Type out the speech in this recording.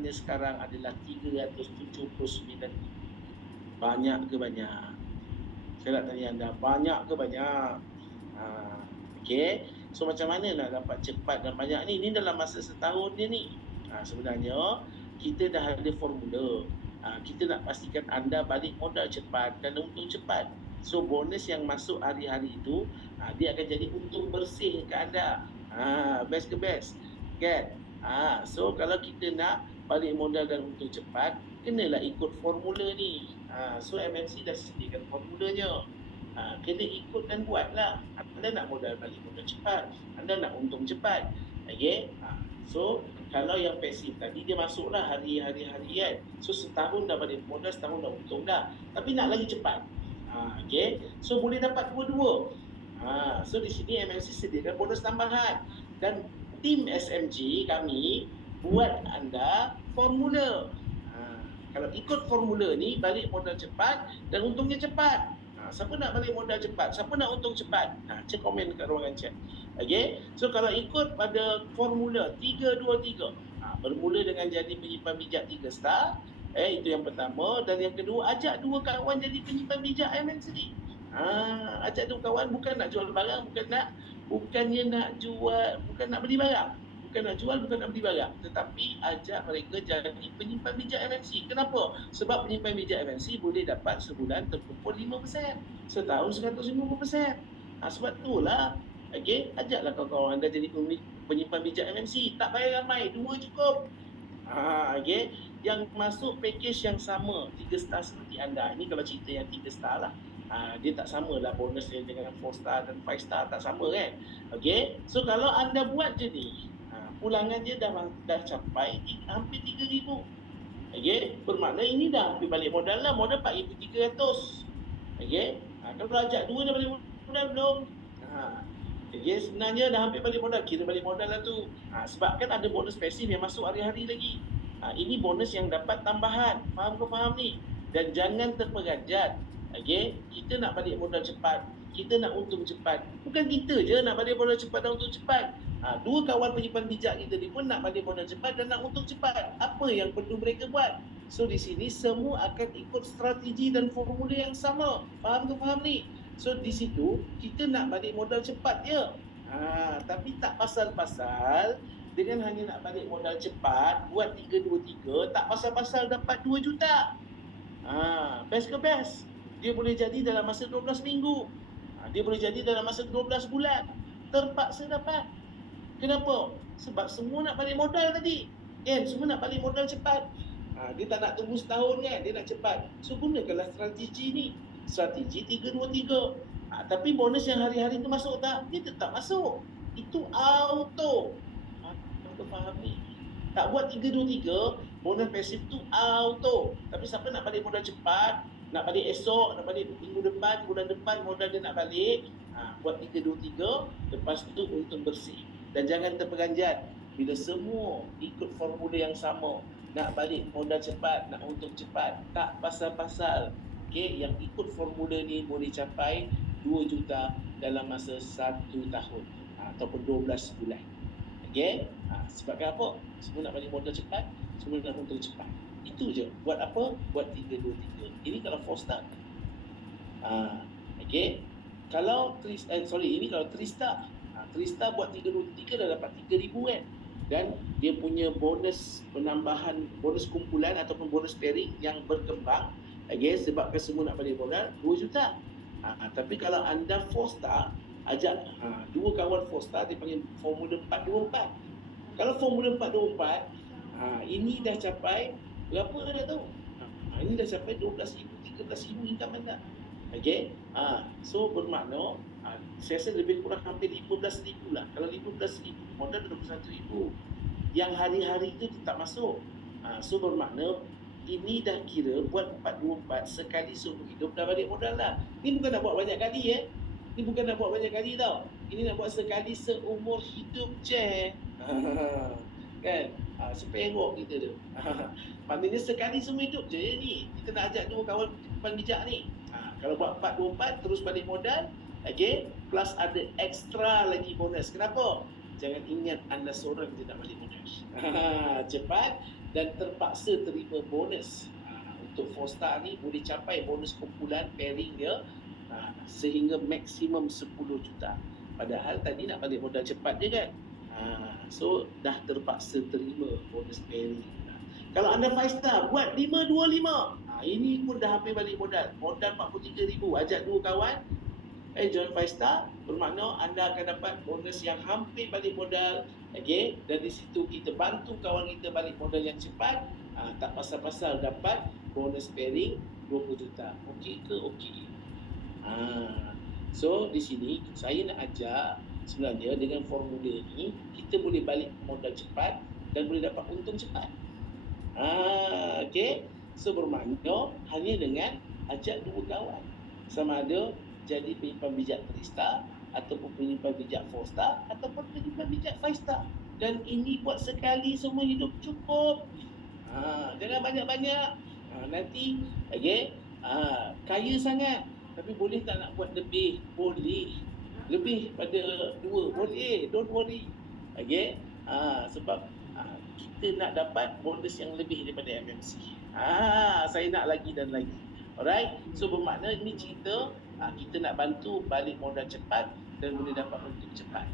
modalnya sekarang adalah 379. Banyak ke banyak? Saya nak tanya anda, banyak ke banyak? Okey. So macam mana nak dapat cepat dan banyak ni? Ini dalam masa setahun je ni. Sebenarnya kita dah ada formula. Kita nak pastikan anda balik modal cepat dan untung cepat. So bonus yang masuk hari-hari itu dia akan jadi untung bersih ke anda. Best ke best. Kan? So kalau kita nak balik modal dan untung cepat, kenalah ikut formula ni. So MMC dah sediakan formulanya. Kena ikut dan buatlah. Anda nak modal balik modal cepat, anda nak untung cepat. Okay? So kalau yang pasif tadi dia masuklah hari-hari kan. So setahun dah balik modal, setahun dah untung dah. Tapi nak lagi cepat. Okay? So boleh dapat dua-dua. So di sini MMC sediakan bonus tambahan. Dan tim SMG kami buat anda formula. Kalau ikut formula ni, balik modal cepat dan untungnya cepat. Siapa nak balik modal cepat? Siapa nak untung cepat? Cek komen kat ruangan chat. Okay? So kalau ikut pada formula 3-2-3, bermula dengan jadi penyimpan bijak 3 star. Itu yang pertama. Dan yang kedua, ajak dua kawan jadi penyimpan bijak MNC. Ajak dua kawan bukan nak jual barang, bukannya nak jual, bukan nak beli barang. Bukan nak jual, bukan nak beli barang, tetapi ajak mereka jadi penyimpan bijak MNC. Kenapa? Sebab penyimpan bijak MNC boleh dapat sebulan terkumpul 5%, setahun 150%. Sebab itulah, okay, ajaklah kawan-kawan anda jadi penyimpan bijak MNC. Tak payah ramai, 2 cukup. Okay. Yang masuk package yang sama 3 star seperti anda. Ini kalau cerita yang 3 star lah. Dia tak sama lah bonus dia dengan 4 star dan 5 star, tak sama kan. Okay. So kalau anda buat je ni, pulangan dia dah capai hampir 3,000. Okay. Bermakna ini dah hampir balik modal lah. Modal 4,300. Okay. Kalau ajak dua dah balik modal belum? Okay. Sebenarnya dah hampir balik modal. Kira balik modal lah tu. Sebab kan ada bonus pasif yang masuk hari-hari lagi. Ini bonus yang dapat tambahan. Faham ke faham ni? Dan jangan terperanjat. Okay. Kita nak balik modal cepat, kita nak untung cepat. Bukan kita je nak balik modal cepat dan untung cepat. Dua kawan penyimpan bijak kita ni pun nak balik modal cepat dan nak untung cepat. Apa yang perlu mereka buat? So di sini semua akan ikut strategi dan formula yang sama. Faham ke faham ni? So di situ kita nak balik modal cepat je. Tapi tak pasal-pasal dengan hanya nak balik modal cepat, buat 3-2-3, tak pasal-pasal dapat 2 juta. Best ke best? Dia boleh jadi dalam masa 12 minggu. Dia boleh jadi dalam masa 12 bulan. Terpaksa dapat. Kenapa? Sebab semua nak balik modal tadi. Kan? Semua nak balik modal cepat. Dia tak nak tunggu setahun kan? Dia nak cepat. So gunakanlah strategi ni. Strategi 3-2-3. Tapi bonus yang hari-hari tu masuk tak? Dia tetap masuk. Itu auto. Kau faham ni? Tak buat 3-2-3, bonus pasif tu auto. Tapi siapa nak balik modal cepat, nak balik esok, nak balik minggu depan, bulan depan modal dia nak balik, buat 3-2-3, lepas tu untung bersih. Dan jangan terperanjat bila semua ikut formula yang sama. Nak balik modal cepat, nak untung cepat, tak pasal-pasal. Okay, yang ikut formula ni boleh capai 2 juta dalam masa 1 tahun ataupun 12 bulan. Okay, sebabkan apa? Semua nak balik modal cepat, semua nak untung cepat. Itu je. Buat apa? Buat 3-2-3. Ini kalau 4 star. Okay. Kalau ini kalau 3 star. 3 star buat 3-2-3 dah dapat 3,000 kan. Dan dia punya bonus penambahan, bonus kumpulan ataupun bonus pairing yang berkembang. Okay, sebabkan semua nak balik modal 2 juta. Tapi kalau anda 4 star, ajak dua kawan 4 star, dia panggil formula 424. Kalau formula 424, ini dah capai berapa dah tahu? Ini dah capai 12,000, 13,000 income anda. Okay. So bermakna saya rasa lebih kurang hampir 15,000 lah. Kalau 15,000 modal 21,000, yang hari-hari itu tetap masuk. So bermakna ini dah kira buat 424 sekali seumur hidup dah balik modal lah. Ini bukan nak buat banyak kali Ini bukan nak buat banyak kali tau. Ini nak buat sekali seumur hidup je. Kan? Seperok kita tu. Maknanya sekali seumur hidup je ni. Kita nak ajak dua kawan bijak ni. Kalau buat 424 terus balik modal, okay, plus ada ekstra lagi bonus. Kenapa? Jangan ingat anda seorang je nak balik modal. Cepat dan terpaksa terima bonus. Untuk 4 star ni boleh capai bonus kumpulan pairing dia sehingga maksimum 10 juta. Padahal tadi nak balik modal cepat je kan. So dah terpaksa terima bonus pairing. Kalau anda 5 star buat 525. Ini pun dah hampir balik modal. Modal 43,000, ajak 2 kawan join 5 star, bermakna anda akan dapat bonus yang hampir balik modal. Okey, dan di situ kita bantu kawan kita balik modal yang cepat. Tak pasal-pasal dapat bonus pairing 20 juta. Okey ke? Okey. So di sini saya nak ajak sebenarnya dengan formula ni kita boleh balik modal cepat dan boleh dapat untung cepat. Okey. So bermakna hanya dengan ajak 2 kawan. Sama ada jadi penyimpan bijak 3 star ataupun penyimpan bijak 4 star ataupun penyimpan bijak 5 star. Dan ini buat sekali seumur hidup cukup. Jangan banyak-banyak. Nanti kaya sangat. Tapi boleh tak nak buat lebih? Boleh. Lebih pada 2 boleh. Don't worry. Okey. Sebab kita nak dapat bonus yang lebih daripada MMC. Saya nak lagi dan lagi. Alright. So bermakna ini cerita kita nak bantu balik modal cepat dan boleh dapat untung cepat.